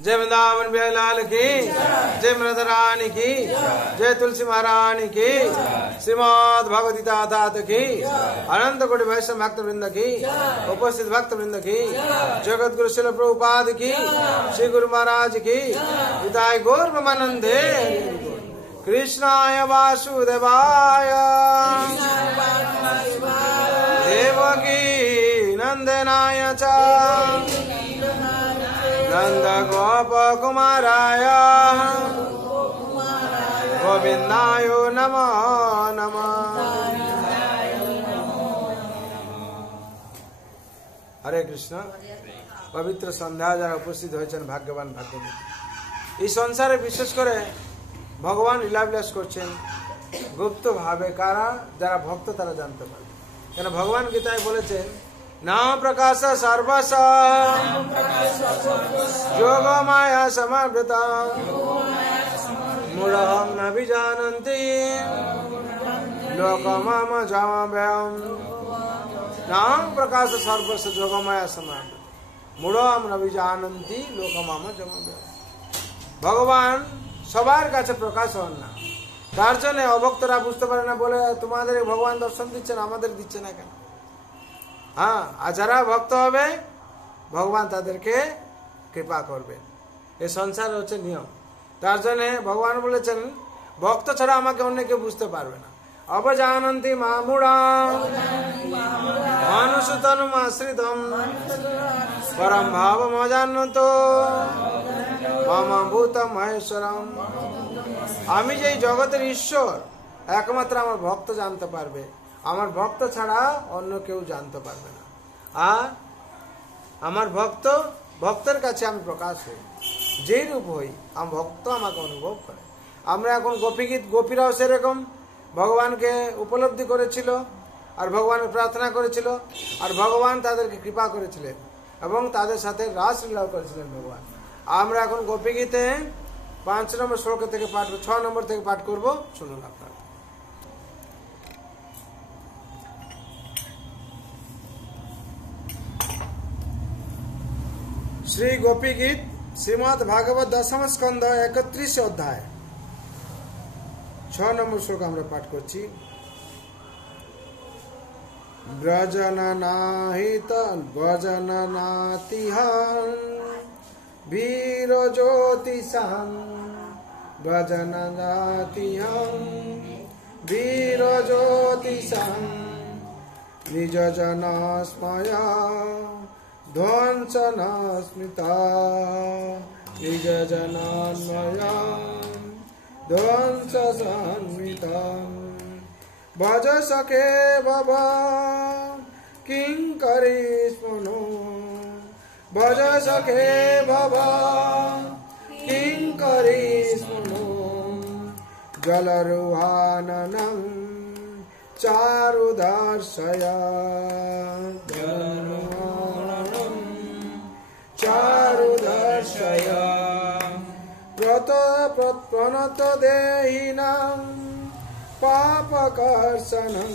जय वृंदावन बिहारी लाल की, जय मृद रानी की, जय तुलसी महारानी की, श्रीमद् भगवद्गीता तात की, अनंत कोटि वैष्णव भक्त वृंद की, उपस्थित भक्त वृंद की, जगत गुरु शिल प्रभुपाद की, श्री गुरु महाराज की, हिताय गौर ब्रह्मानंदे, कृष्णाय वासुदेवाय देवकी नंदनाय च नंद गोप कुमाराय गोविंदाय नमो नमः। हरे कृष्ण। पवित्र सन्ध्या যারা উপস্থিত হয়েছেন ভাগ্যবান ভাগ্যবতী। এই সংসারে বিশেষ করে ভগবান লীলাবিলাস করছেন গুপ্ত ভাবে, কারা যারা ভক্ত তারা জানতে পারে। কেন ভগবান গীতায় বলেছেন नाम प्रकाश सर्वस जोग माया समर्पिता मूढ़ं न विजानन्ति लोकमम जमभयम्। नाम प्रकाश सर्वस जोग माया समर्पिता मूढ़ं न विजानन्ति लोकमम जमभयम्। ভগবান সবার কাছে প্রকাশ হন না, তার জন্য অভক্তরা বুঝতে পারে না বলে তোমাদের ভগবান দর্শন দিচ্ছেন, আমাদের দিচ্ছে না কেন? हाँ, আর যারা ভক্ত হবে ভগবান তাদেরকে কৃপা করবেন। এই সংসার হচ্ছে নিয়ম। তার জন্য ভগবান বলেছেন ভক্ত ছাড়া আমাকে অন্য কেউ বুঝতে পারবে না। অবজানন্তি মামুড়া মানুষতনুম আশ্রিতম পরম ভাব মজান্নত মম ভূতম মহেশ্বরম। আমি যে জগতের ঈশ্বর একমাত্র আমার ভক্ত জানতে পারবে, আমার ভক্ত ছাড়া অন্য কেউ জানতে পারবে না। আর আমার ভক্তের কাছে আমি প্রকাশ হই, যেই রূপ হই আমার ভক্ত আমাকে অনুভব করে। আমরা এখন গোপীগীত, গোপীরাও সেরকম ভগবানকে উপলব্ধি করেছিল আর ভগবানের প্রার্থনা করেছিল, আর ভগবান তাদেরকে কৃপা করেছিলেন এবং তাদের সাথে রাসলীলাও করেছিলেন ভগবান। আমরা এখন গোপীগীতে 5 নম্বর শ্লোক থেকে পাঠ, 6 নম্বর থেকে পাঠ করব, শুনুন আপনারা। श्री गोपी गीत श्रीमद् भागवत 10 स्कंद 31 अध्याय 6 নম্বর শ্লোক আমরা পাঠ করছি। ব্রজননাতিহং বীর জ্যোতিষাং ব্রজননাতিহং বীর জ্যোতিষাং নিজ জনস্ময়া ধ্বংসনা স্মৃতা নিজ জনান্ময়া ধ্বংস সন্মিতা ভজ সখে ভব কিঙ্করি স্মনো ভজ সখে ভব কিঙ্করি স্মনো জলরুহাননং চারুদর্শয়া চারুদর্শয়া প্রণত দেহিনাং পাপকর্ষণং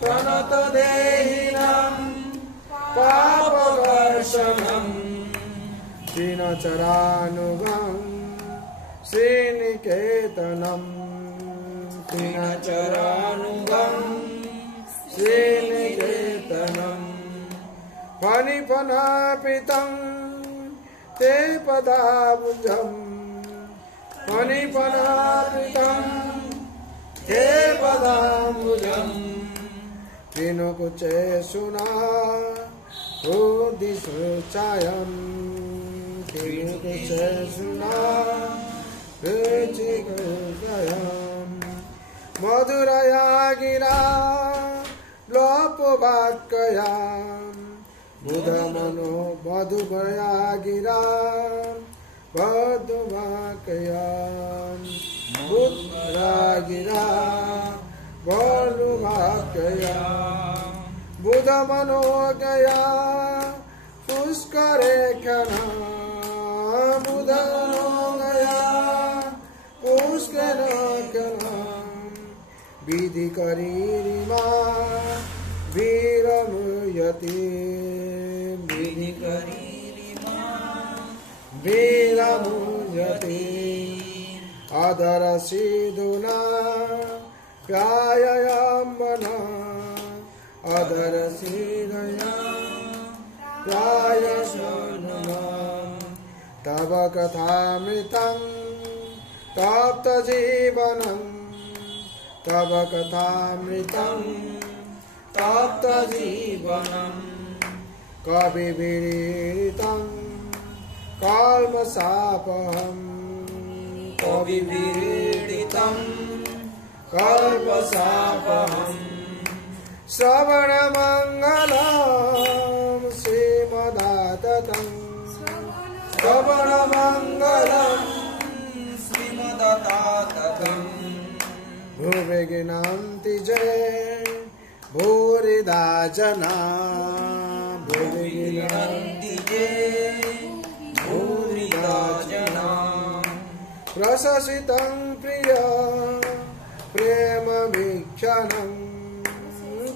প্রণত দেহিনাং পাপকর্ষণং দীনচরানুগং শ্রীনিকেতনম দীনচরানুগং শ্রীনিকেতনম फणिफनापितं ते पदाबुजं फणिफनापितं ते पदाबुजं तीनुकुचे सुना हृदिशुचायं तीनुकुचे सुना हृदिशुचायं मधुरया गिरा लोपवाक्कया बुधमनो मधुभया गिरा मधुवाक्कया बुधरा गिरा मधुवाक्कया बुधमनो गया पुष्करे खना बुधमनो गया पुष्करे खना विधि करीरिमा वीरमुयति विधि करीरिमा वीरमुञ्जते अधरसिधुना प्याययाम्बना अधरसिधया प्यायशनुना तव कथामृतं तप्तजीवनं तव कथामृतं तप्तजीवनं कविविरीडितं कल्मषापहं कविविरीडितं कल्मषापहं श्रवणमङ्गलं श्रीमदाततं श्रवणमङ्गलं श्रीमदाततं भुवि गिनन्ति जय भूरिदा जना भुवि गिनन्ति जय भूरिदा जना प्रशसितं प्रिय प्रेमवीक्षणं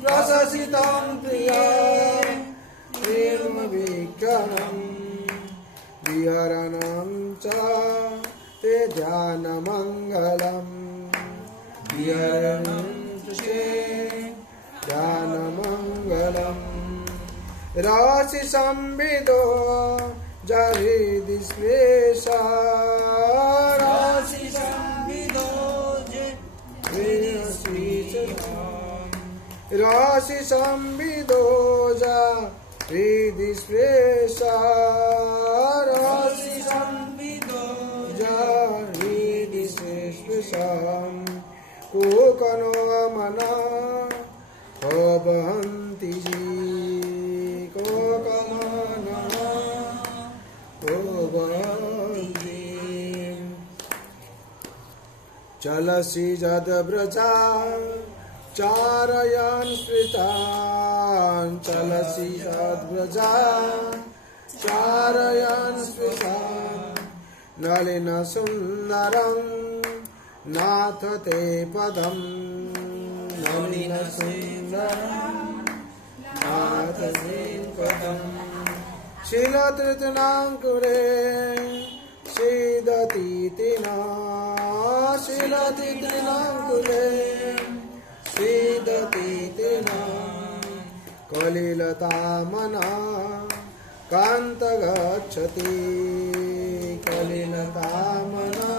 प्रशसितं प्रिय प्रेमवीक्षणं विहरणं च ते ध्यानमङ्गलम् विहरणं च ध्यानमङ्गलम् राशि संविदो जहृदि स्वेषा राशि संविदो राशि संविदो जहृदि स्वेषा राशि संविदो जहृदि स्वेषा कोकनो मना भवन्ति कोकमना भवन्ति चलसि जदव्रजा चारयन् स्मृतान् चलसि जदव्रजा चारयन् स्मृतान् नलिन सुन्दरं नाथ ते पदं नलिन सुन्दरं नाथ ते पदं शीलतृतनाङ्कुरे सीदतीतिना शीलतीतिनाङ्कुरे सीदतीतिना कलिलतामना कान्त गच्छति कलिलतामना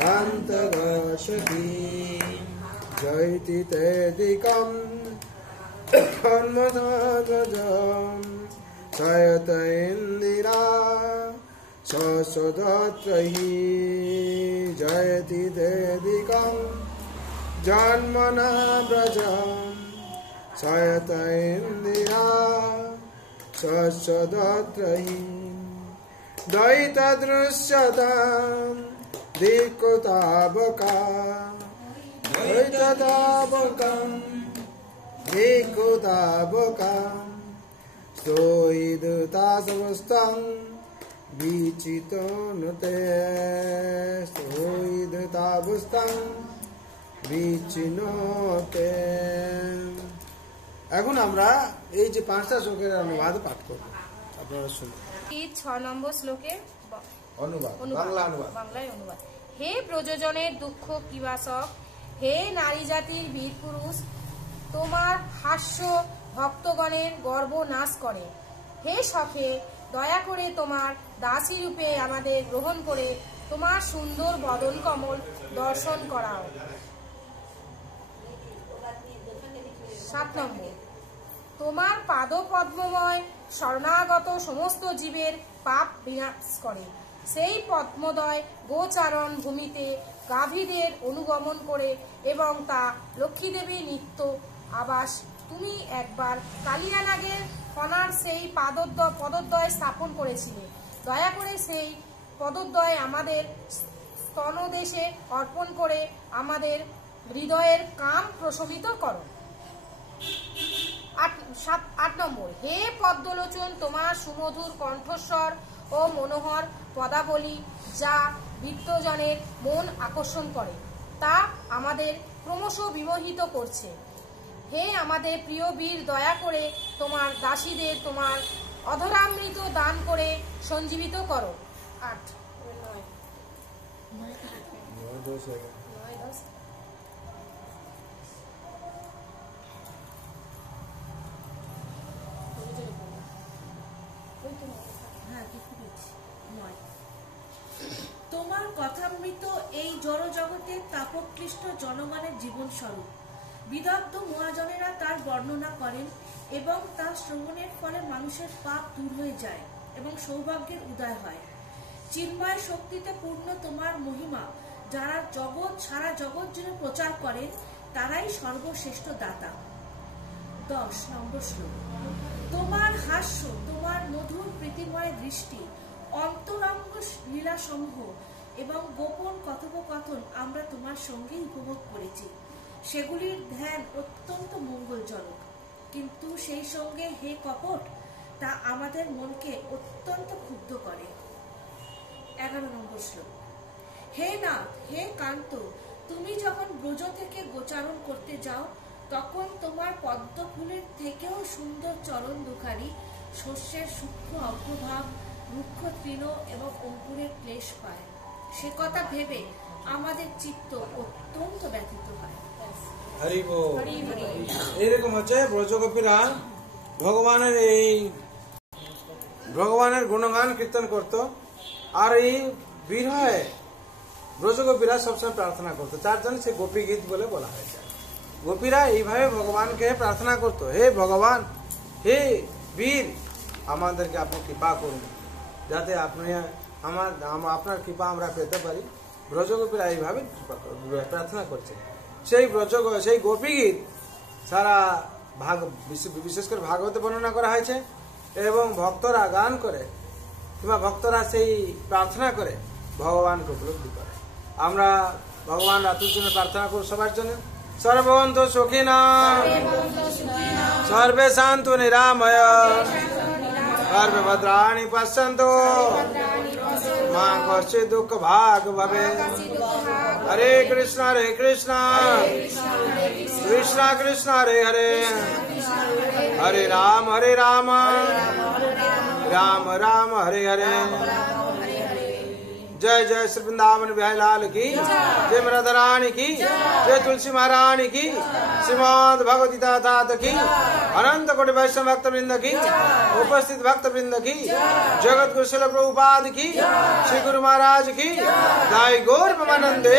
कान्त गच्छति जयति तेदिकं हन्मथगजं शयत इन्दिरा ससदत्रहि जयति तेदिकं जन्मना व्रजं शयत इन्दिरा ससदत्रहि दैतदृश्यतां दिक्कुताबका दैतताबकं दिक्कुताबकं स्तोयिदतासवस्तं विचितनुते स्तोयिदतावस्तं বিচিনতে। এখন আমরা এই যে পাঁচটা শ্লোকের অনুবাদ পাঠ করব, আপনারা শুনুন। এই 6 নম্বর শ্লোকের অনুবাদ, বাংলায় অনুবাদ। হে প্রযোজনের দুঃখ কিবাসক, হে নারী জাতির বীর পুরুষ, তোমার হাস্য ভক্তগণের গর্ব নাশ করে। হে সখে, দয়া করে তোমার দাসী রূপে আমাদের গ্রহণ করে তোমার সুন্দর বদন কমল দর্শন করাও। 7 নম্বর, তোমার পাদ পদ্মময় শরণাগত সমস্ত জীবের পাপ বিনাশ করে। সেই পদ্মদয় গোচারণ ভূমিতে গাভীদের অনুগমন করে এবং তা লক্ষ্মীদেবী নিত্য আবাস। তুমি একবার কালিয়ানাগের ফনার সেই পদদ্বয় স্থাপন করেছিলে। দয়া করে সেই পদদ্বয় আমাদের স্তনদেশে অর্পণ করে আমাদের হৃদয়ের কাম প্রশমিত করো। 8 নম্বর, হে পদ্মলোচন, তোমার সুমধুর কণ্ঠস্বর ও মনোহর পদাবলী যা বিত্তজনের মন আকর্ষণ করে, তা আমাদের ক্রমশ বিমোহিত করছে। হে আমাদের প্রিয় বীর, দয়া করে তোমার দাসীদের তোমার অধরামৃত দান করে সঞ্জীবিত করো। 8 তোমার কথামৃত এই জড় জগতের তাপক্লিষ্ট জনগণের জীবন স্বরূপ। বিদগ্ধ মহাজনেরা তার বর্ণনা করেন এবং তার শ্রবণের ফলে মানুষের পাপ দূর হয়ে যায় এবং সৌভাগ্যের উদয় হয়। চিন্ময় শক্তিতে পূর্ণ তোমার মহিমা যারা সারা জগৎ জুড়ে প্রচার করেন তারাই সর্বশ্রেষ্ঠ দাতা। 10 নম্বর শ্লোক। তোমার হাস্য, তোমার মধুর প্রীতিময় দৃষ্টি, অন্তরঙ্গ লীলাসমূহ এবং গোপন কথোপকথন আমরা তোমার সঙ্গে উপভোগ করেছি। সেগুলির ধ্যান অত্যন্ত মঙ্গলজনক, কিন্তু সেই সঙ্গে হে কপট, তা আমাদের মনকে অত্যন্ত ক্ষুব্ধ করে। 11 নম্বর শ্লোক। হে নাথ, হে কান্ত, তুমি যখন ব্রজ থেকে গোচারণ করতে যাও তখন তোমার পদ্ম ফুলের থেকেও সুন্দর চরণ দুখানি শস্যের সূক্ষ্ম অগ্রভাগ, রুক্ষ তৃণ এবং অঙ্কুরের ক্লেশ পায়। সে কথা ভেবে আমাদের চিত্ত অত্যন্ত ব্যথিত হয়। হরি বল। এইরকম হচ্ছে ব্রজগোপীরা ভগবানের গুণগান কীর্তন করত, আর এই বিরহে ব্রজগোপীরা সবসময় প্রার্থনা করতো, তার জন্য সে গোপী গীত বলে বলা হয়েছে। গোপীরা এইভাবে ভগবানকে প্রার্থনা করতো, হে ভগবান, হে বীর, আমাদেরকে আপনি কৃপা করুন, যাতে আপনি আপনার কৃপা আমরা পেতে পারি। ব্রজগোপীরা এইভাবে প্রার্থনা করছে। সেই গোপী গীত সারা বিশেষ করে ভাগবতে বর্ণনা করা হয়েছে, এবং ভক্তরা গান করে কিংবা ভক্তরা সেই প্রার্থনা করে ভগবানকে উপলব্ধি করে। আমরা ভগবান রাতুর জন্য প্রার্থনা করি সবার জন্য। সর্বন্ত সুখিনা সর্বে শান্তু নিরাময় সর্বে ভদ্রাণি পশ্যন্তু মা কশ্চিৎ দুঃখ ভাগ ভবে। হরে কৃষ্ণ কৃষ্ণ কৃষ্ণ হরে হরে, হরে রাম राम राम हरे हरे। जय जय श्री वृंदावन बिहारी लाल की जय, राधा रानी की जय, तुलसी महारानी की, श्रीमद भगवद्गीता तात की, अनंत कोटि वैष्णव भक्त वृंद की, उपस्थित भक्त वृंद की, जगत गुरु श्रील प्रभुपाद की, श्री गुरु महाराज की, जय गौर प्रेमानंदे।